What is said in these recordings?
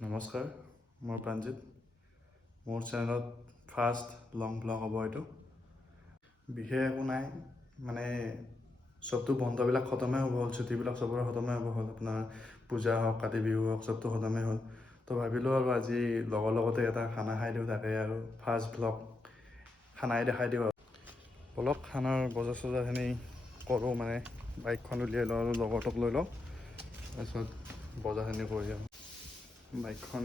নমস্কাৰ, মই প্ৰাঞ্জিত। মোৰ চেনেলত ফাৰ্ষ্ট লং ব্লগ হ'ব এইটো। বিশেষ একো নাই, মানে চবটো বন্ধবিলাক খতমেই হ'ব হ'ল, ছুটিবিলাক চবৰে খতমেই হ'ব হ'ল। আপোনাৰ পূজা হওক, কাতি বিহু হওক, চবটো খতমেই হ'ল। তো ভাবিলোঁ আৰু আজি লগৰ লগতে এটা খানা খাই দিওঁ, তাকে আৰু ফাৰ্ষ্ট ব্লগ খানাই দেখাই দিওঁ আৰু। বলক খানাৰ বজাৰ চজাৰখিনি কৰোঁ, মানে বাইকখন উলিয়াই লওঁ আৰু লগৰটোক লৈ লওঁ, তাৰপিছত বজাৰখিনি কৰি যাওঁ। বাইকখন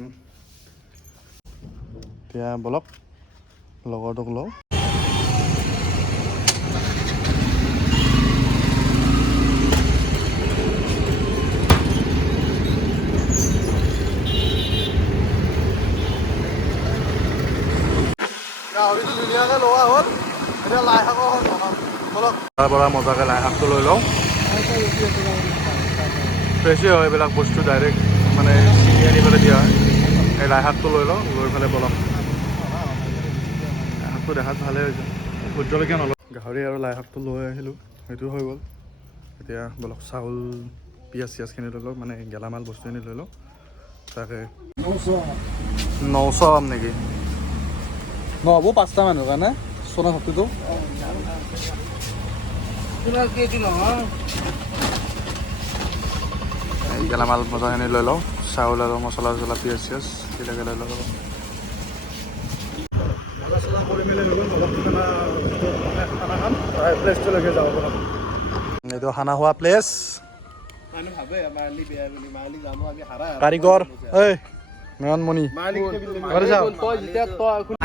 এতিয়া বলক লগৰটোক লওঁ। গাহৰিটো ধুনীয়াকৈ লোৱা হ'ল, এতিয়া লাই শাকৰ হ'ল বনাম। বলক তাৰ পৰা মজাকৈ লাই শাকটো লৈ লওঁ। ফ্ৰেছেই হয় এইবিলাক বস্তু, ডাইৰেক্ট মানে ছিঙি আনি পেলাই দিয়া হয়। এই লাই শাকটো লৈ লওঁ, লৈ পেলাই বলক। লাই শাকটো দেখাত ভালেই হৈছে, ভোট জলকীয়া নলওঁ। গাহৰি আৰু লাই শাকটো লৈ আহিলোঁ, সেইটো হৈ গ'ল। এতিয়া বলক চাউল, পিঁয়াজ চিয়াজখিনি লৈ লওঁ, মানে গেলামাল বস্তুখিনি লৈ লওঁ। তাকে 900 পাম নেকি? নহ'ব 5টা মানুহৰ কাৰণে সোণা শক্তিটো। গেলামাল মজাখিনি লৈ লওঁ, চাউল আৰু মছলা চছলা, পিঁয়াজ চিয়াজ সেইবিলাকে লৈ লওঁ। মজা চজা কৰি মেলি লৈ গ'ল, অলপ খানা খাম, প্লেচটোলৈকে যাব পাৰোঁ। এইটো খানা খোৱা প্লেচ। কাৰিকৰ ঐ নয়নমণি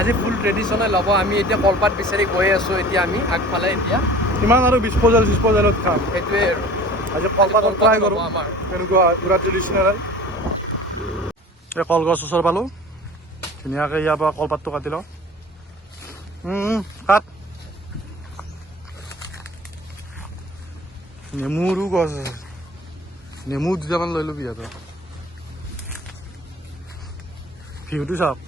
আজি ফুল ট্ৰেডিশ্যনেল হ'ব। আমি এতিয়া কলপাত বিচাৰি গৈ আছোঁ। এতিয়া আমি আগফালে এতিয়া কিমান আৰু ডিছপ'জেলত খাম। সেইটোৱে আৰু আজি কলপাতত ট্ৰাই কৰোঁ আমাৰ কেনেকুৱা পুৰা ট্ৰেডিশ্যনেল। এই কলগছ ওচৰ পালোঁ, ধুনীয়াকৈ ইয়াৰ পৰা কলপাতটো কাটি লওঁ। কাট। নেমুৰো গছ আছে, নেমু দুটামান লৈ ল'বি ইয়াতে। ভিউটো চাওক।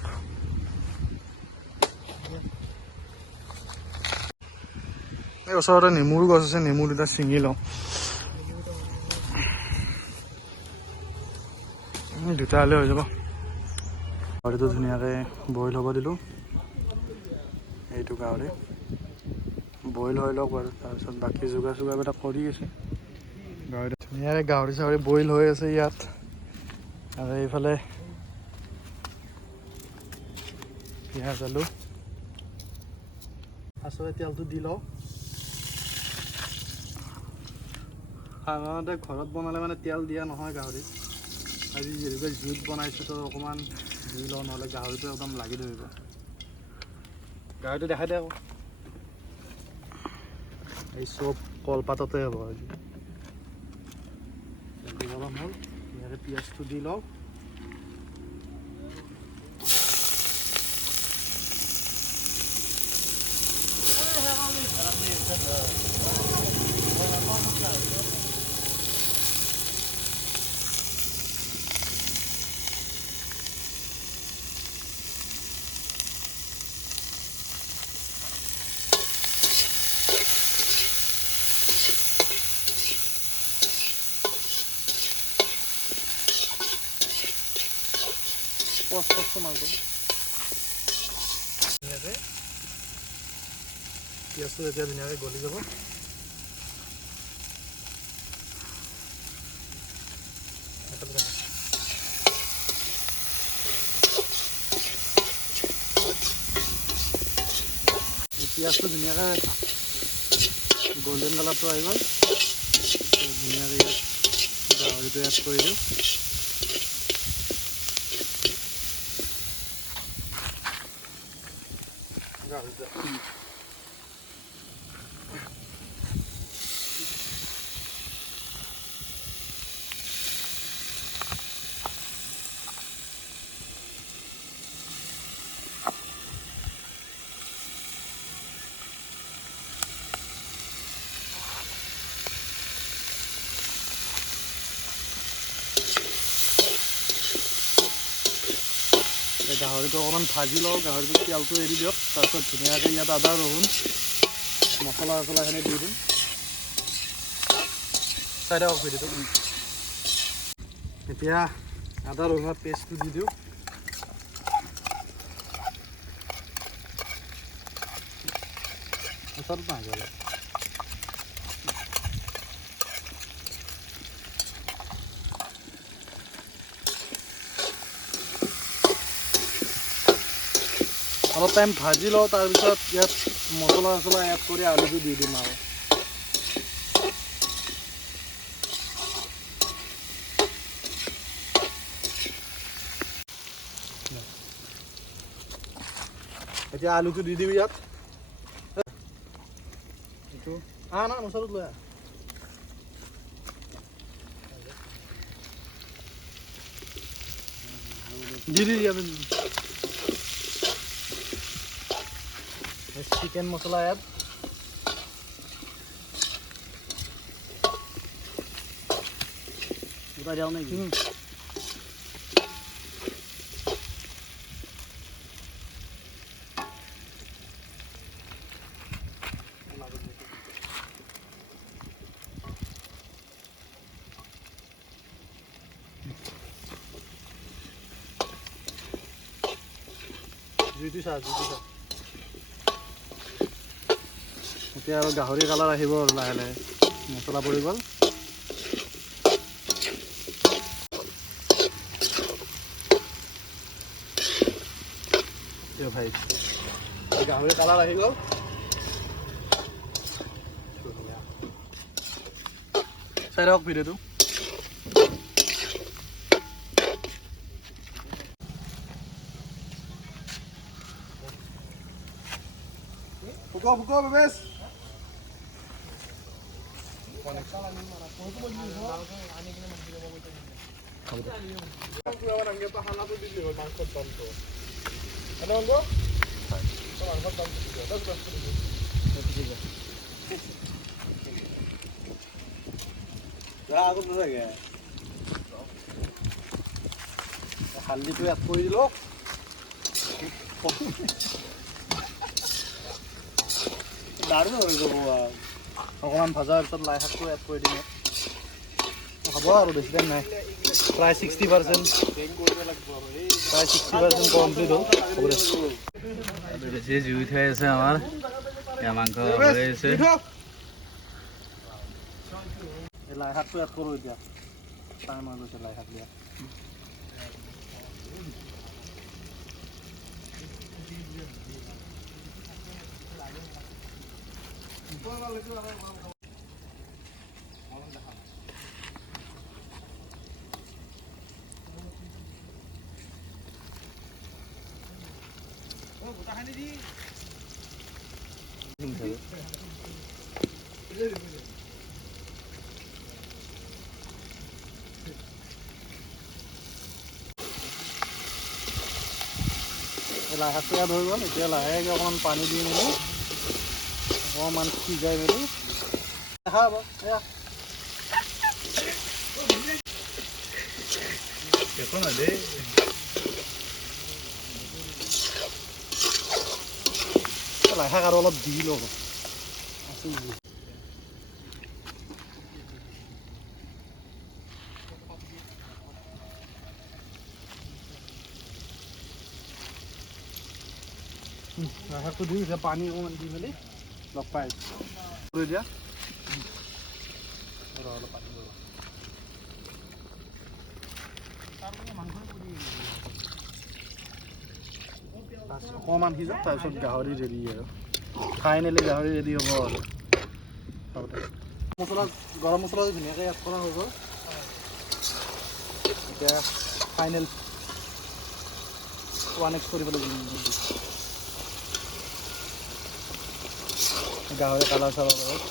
এই ওচৰতে নেমুৰো গছ আছে, নেমু দুটা ছিঙি লওঁ। দুটা হ'লে হৈ যাব। গাহৰিটো ধুনীয়াকৈ বইল হ'ব দিলোঁ। এইটো গাহৰি বইল হৈ লওক বাৰু, তাৰপিছত বাকী যোগাৰবিলাক কৰি আছে। গাহৰি ধুনীয়াকৈ গাহৰি চাহৰি বইল হৈ আছে ইয়াত। আৰু এইফালে পিঁয়াজ আলু, ফাৰ্ষ্টতে তেলটো দি লওঁ। সাধাৰণতে ঘৰত বনালে মানে তেল দিয়া নহয় গাহৰিত। আজি যিহেতুকে জুইত বনাইছোঁ, তো অকণমান দি লওঁ, নহ'লে গাহৰিটো একদম লাগি ধৰিব। গাহৰিটো দেখাই দে আকৌ। এই চব কলপাততে হ'ব আজি। তেলটো গৰম হ'ল, ইয়াতে পিঁয়াজটো দি লওঁ। মালটো ধুনীয়াকৈ পিঁয়াজটো যেতিয়া ধুনীয়াকৈ গলি যাব, পিঁয়াজটো ধুনীয়াকৈ গল্ডেন কালাৰটো আহি গ'ল। ধুনীয়াকৈ ইয়াত গাহৰিটো এড কৰি দিওঁ। গাহৰিটো অকণমান ভাজি লওঁ, গাহৰিটো তেলটো এৰি দিয়ক, তাৰপিছত ধুনীয়াকৈ ইয়াত আদা ৰহুন মছলা চছলাখিনি দি দিম। চাই দিয়ক ভিডিঅ'টো। এতিয়া আদা ৰঙা পেষ্টটো দি দিওঁ ওচৰত নাই গ'লে অলপ টাইম ভাজি লওঁ তাৰপিছত ইয়াত মছলা চছলা এড কৰি আলুটো দি দিম আৰু এতিয়া আলুটো দি দিওঁ ইয়াত এইটো না মছলাটো লৈ দি ইয়াত চিকেন মছলা ইয়াত গোটা দিওঁ নেকি এতিয়া আৰু গাহৰি কালাৰ আহিব আৰু লাহে লাহে মছলা পৰি গ'ল ভাই গাহৰি কালাৰ আহি গ'ল চাই থাকক ভিডিঅ'টো ফুকো বেবেশ হালধিটো এড কৰি দিলোঁ লাড়ু হৈ যাব অকণমান ভজাৰ পিছত লাই শাকটো এড কৰি দিম হ'ব আৰু বেছি টাইম নাই প্ৰায় 60% কমপ্লিট হ'ল বেছি জুই উঠাই আছে আমাৰ মাংস হৈ আছে লাই শাকটো এড কৰোঁ এতিয়া টাইম হৈ গৈছে লাই শাক দিয়া লাই শাকটো ইয়াত হৈ গ'ল এতিয়া লাহেকৈ অকণমান পানী দি মেলি অকণমান সিজাই মেলি দেখা হ'ব এয়া লাই শাক আৰু অলপ দি লওঁ লাই শাকটো দি এতিয়া পানী অকণমান দি মেলি লগ পাই দিয়া অলপ পানী অকণমান সিজক তাৰপিছত গাহৰি ৰেডি আৰু ফাইনেলি গাহৰি ৰেডি হ'ব আৰু মছলা গৰম মছলা ধুনীয়াকৈ এড কৰা হৈ গ'ল এতিয়া ফাইনেল 1x কৰিবলৈ গাহৰি কালাৰ চালাৰ লগত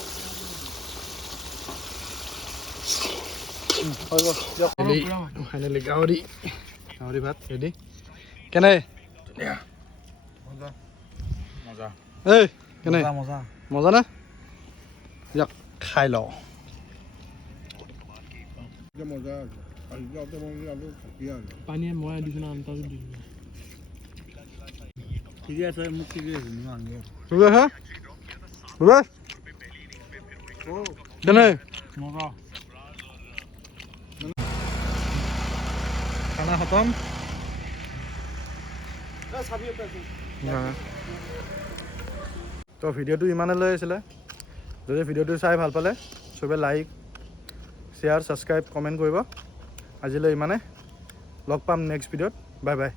হৈ গ'ল দিয়ক ফাইনেলি গাহৰি ভাত ৰেডি কেনে এই কেনে মজা নে দিয়ক খাই লওঁ পানীয়ে মই দিছোঁ না আনতাজত দিছোঁ ঠিকে আছে মোক ঠিকে আছে কেনে মজা খানা খতম তো ভিডিঅ'টো ইমানে লৈ আছিলে যদি ভিডিঅ'টো চাই ভাল পালে চবে লাইক শ্বেয়াৰ ছাবস্ক্ৰাইব কমেণ্ট কৰিব আজিলৈ ইমানে লগ পাম নেক্সট ভিডিঅ'ত বাই বাই